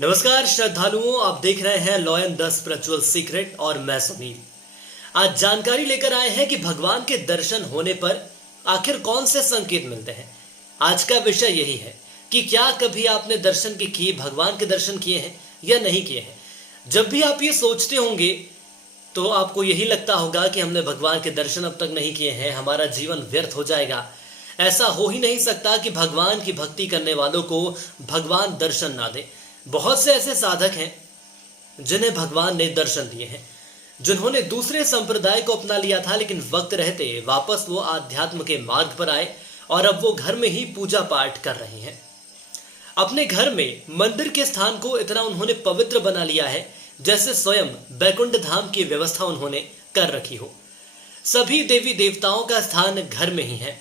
नमस्कार श्रद्धालुओं, आप देख रहे हैं लॉयन द स्पिरिचुअल सीक्रेट और मैं सुनील। आज जानकारी लेकर आए हैं कि भगवान के दर्शन होने पर आखिर कौन से संकेत मिलते हैं। आज का विषय यही है कि क्या कभी आपने दर्शन के किए, भगवान के दर्शन किए हैं या नहीं किए हैं। जब भी आप ये सोचते होंगे तो आपको यही लगता होगा कि हमने भगवान के दर्शन अब तक नहीं किए हैं, हमारा जीवन व्यर्थ हो जाएगा। ऐसा हो ही नहीं सकता कि भगवान की भक्ति करने वालों को भगवान दर्शन ना दे। बहुत से ऐसे साधक हैं जिन्हें भगवान ने दर्शन दिए हैं, जिन्होंने दूसरे संप्रदाय को अपना लिया था, लेकिन वक्त रहते वापस वो आध्यात्म के मार्ग पर आए और अब वो घर में ही पूजा पाठ कर रहे हैं। अपने घर में मंदिर के स्थान को इतना उन्होंने पवित्र बना लिया है जैसे स्वयं बैकुंठ धाम की व्यवस्था उन्होंने कर रखी हो। सभी देवी देवताओं का स्थान घर में ही है।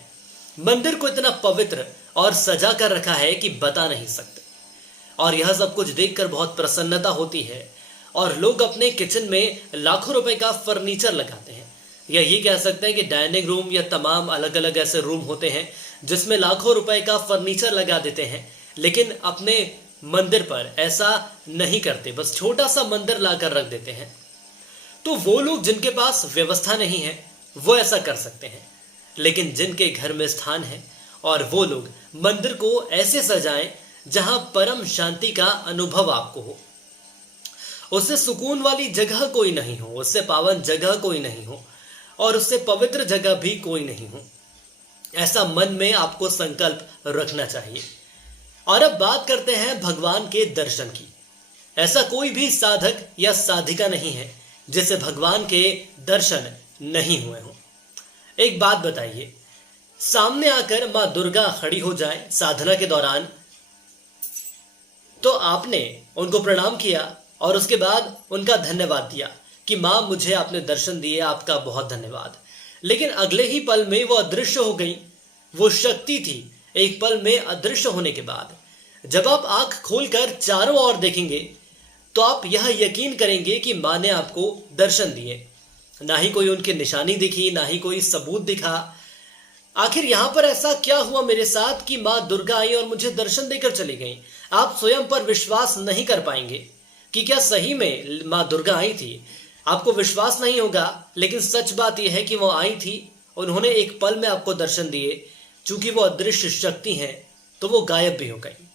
मंदिर को इतना पवित्र और सजा कर रखा है कि बता नहीं सकते। और यह सब कुछ देखकर बहुत प्रसन्नता होती है और लोग अपने किचन में लाखों रुपए का फर्नीचर लगाते हैं, या ये कह सकते हैं कि डाइनिंग रूम या तमाम अलग अलग ऐसे रूम होते हैं जिसमें लाखों रुपए का फर्नीचर लगा देते हैं, लेकिन अपने मंदिर पर ऐसा नहीं करते, बस छोटा सा मंदिर लाकर रख देते हैं। तो वो लोग जिनके पास व्यवस्था नहीं है वो ऐसा कर सकते हैं, लेकिन जिनके घर में स्थान है और वो लोग मंदिर को ऐसे सजाएं जहां परम शांति का अनुभव आपको हो। उससे सुकून वाली जगह कोई नहीं हो, उससे पावन जगह कोई नहीं हो और उससे पवित्र जगह भी कोई नहीं हो। ऐसा मन में आपको संकल्प रखना चाहिए। और अब बात करते हैं भगवान के दर्शन की। ऐसा कोई भी साधक या साधिका नहीं है जिसे भगवान के दर्शन नहीं हुए हो। एक बात बताइए, सामने आकर मां दुर्गा खड़ी हो जाए साधना के दौरान तो आपने उनको प्रणाम किया और उसके बाद उनका धन्यवाद दिया कि मां मुझे आपने दर्शन दिए, आपका बहुत धन्यवाद। लेकिन अगले ही पल में वो अदृश्य हो गई। वो शक्ति थी एक पल में अदृश्य होने के बाद जब आप आंख खोलकर चारों ओर देखेंगे तो आप यह यकीन करेंगे कि मां ने आपको दर्शन दिए। ना ही कोई उनकी निशानी दिखी, ना ही कोई सबूत दिखा। आखिर यहां पर ऐसा क्या हुआ मेरे साथ कि मां दुर्गा आई और मुझे दर्शन देकर चली गई। आप स्वयं पर विश्वास नहीं कर पाएंगे कि क्या सही में मां दुर्गा आई थी। आपको विश्वास नहीं होगा, लेकिन सच बात यह है कि वो आई थी। उन्होंने एक पल में आपको दर्शन दिए। चूंकि वो अदृश्य शक्ति हैं तो वो गायब भी हो गई।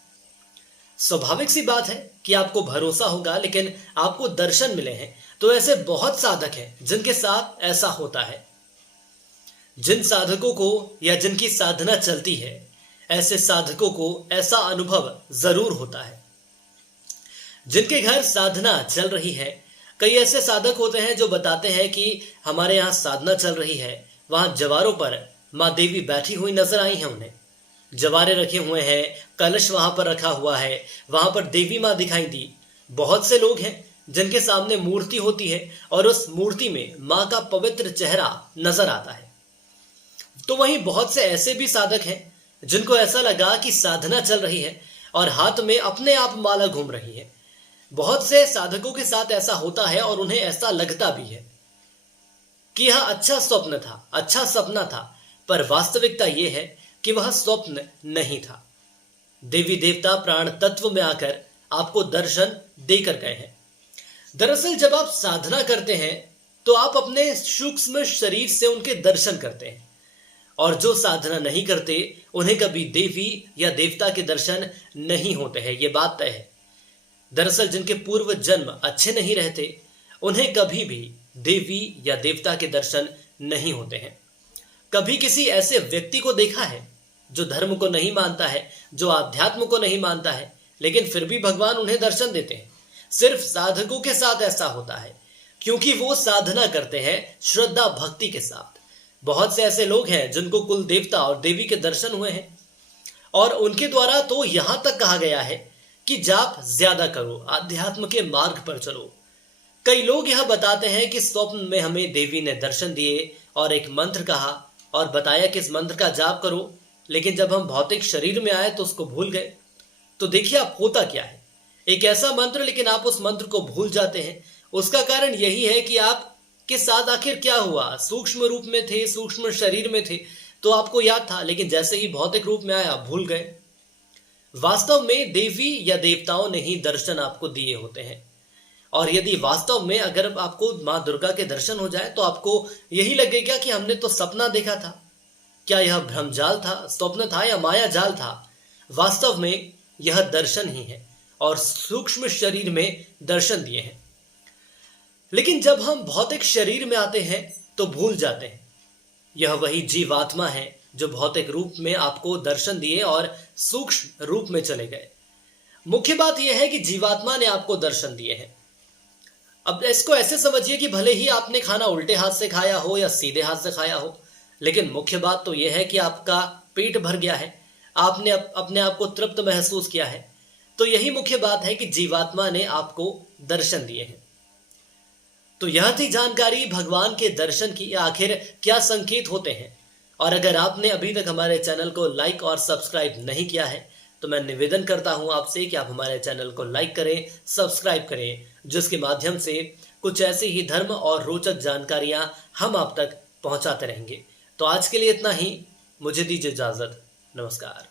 स्वाभाविक सी बात है कि आपको भरोसा होगा, लेकिन आपको दर्शन मिले हैं। तो ऐसे बहुत साधक हैं जिनके साथ ऐसा होता है। जिन साधकों को या जिनकी साधना चलती है, ऐसे साधकों को ऐसा अनुभव जरूर होता है। जिनके घर साधना चल रही है, कई ऐसे साधक होते हैं जो बताते हैं कि हमारे यहाँ साधना चल रही है, वहां जवारों पर माँ देवी बैठी हुई नजर आई है। उन्हें जवारे रखे हुए हैं, कलश वहां पर रखा हुआ है, वहां पर देवी माँ दिखाई दी। बहुत से लोग हैं जिनके सामने मूर्ति होती है और उस मूर्ति में माँ का पवित्र चेहरा नजर आता है। तो वहीं बहुत से ऐसे भी साधक हैं जिनको ऐसा लगा कि साधना चल रही है और हाथ में अपने आप माला घूम रही है। बहुत से साधकों के साथ ऐसा होता है और उन्हें ऐसा लगता भी है कि यह अच्छा स्वप्न था, अच्छा सपना था, पर वास्तविकता यह है कि वह स्वप्न नहीं था। देवी देवता प्राण तत्व में आकर आपको दर्शन देकर गए हैं। दरअसल जब आप साधना करते हैं तो आप अपने सूक्ष्म शरीर से उनके दर्शन करते हैं, और जो साधना नहीं करते उन्हें कभी देवी या देवता के दर्शन नहीं होते हैं। ये बात तय है। दरअसल जिनके पूर्व जन्म अच्छे नहीं रहते उन्हें कभी भी देवी या देवता के दर्शन नहीं होते हैं। कभी किसी ऐसे व्यक्ति को देखा है जो धर्म को नहीं मानता है, जो आध्यात्म को नहीं मानता है, लेकिन फिर भी भगवान उन्हें दर्शन देते हैं। सिर्फ साधकों के साथ ऐसा होता है क्योंकि वो साधना करते हैं श्रद्धा भक्ति के साथ। बहुत से ऐसे लोग हैं जिनको कुल देवता और देवी के दर्शन हुए हैं और उनके द्वारा तो यहां तक कहा गया है कि जाप ज्यादा करो, आध्यात्म के मार्ग पर चलो। कई लोग यह बताते हैं कि स्वप्न में हमें देवी ने दर्शन दिए और एक मंत्र कहा और बताया कि इस मंत्र का जाप करो, लेकिन जब हम भौतिक शरीर में आए तो उसको भूल गए। तो देखिए आप होता क्या है, एक ऐसा मंत्र लेकिन आप उस मंत्र को भूल जाते हैं। उसका कारण यही है कि आप के साथ आखिर क्या हुआ। सूक्ष्म रूप में थे, सूक्ष्म शरीर में थे तो आपको याद था, लेकिन जैसे ही भौतिक रूप में आया भूल गए। वास्तव में देवी या देवताओं ने ही दर्शन आपको दिए होते हैं। और यदि वास्तव में अगर आपको माँ दुर्गा के दर्शन हो जाए तो आपको यही लगेगा कि हमने तो सपना देखा था, क्या यह भ्रमजाल था, स्वप्न था या माया जाल था। वास्तव में यह दर्शन ही है और सूक्ष्म शरीर में दर्शन दिए हैं। लेकिन जब हम भौतिक शरीर में आते हैं तो भूल जाते हैं यह वही जीवात्मा है जो भौतिक रूप में आपको दर्शन दिए और सूक्ष्म रूप में चले गए। मुख्य बात यह है कि जीवात्मा ने आपको दर्शन दिए हैं। अब इसको ऐसे समझिए कि भले ही आपने खाना उल्टे हाथ से खाया हो या सीधे हाथ से खाया हो, लेकिन मुख्य बात तो यह है कि आपका पेट भर गया है, आपने अपने आप को तृप्त महसूस किया है। तो यही मुख्य बात है कि जीवात्मा ने आपको दर्शन दिए हैं। तो यह थी जानकारी भगवान के दर्शन की आखिर क्या संकेत होते हैं। और अगर आपने अभी तक हमारे चैनल को लाइक और सब्सक्राइब नहीं किया है तो मैं निवेदन करता हूं आपसे कि आप हमारे चैनल को लाइक करें, सब्सक्राइब करें, जिसके माध्यम से कुछ ऐसी ही धर्म और रोचक जानकारियां हम आप तक पहुंचाते रहेंगे। तो आज के लिए इतना ही, मुझे दीजिए इजाजत। नमस्कार।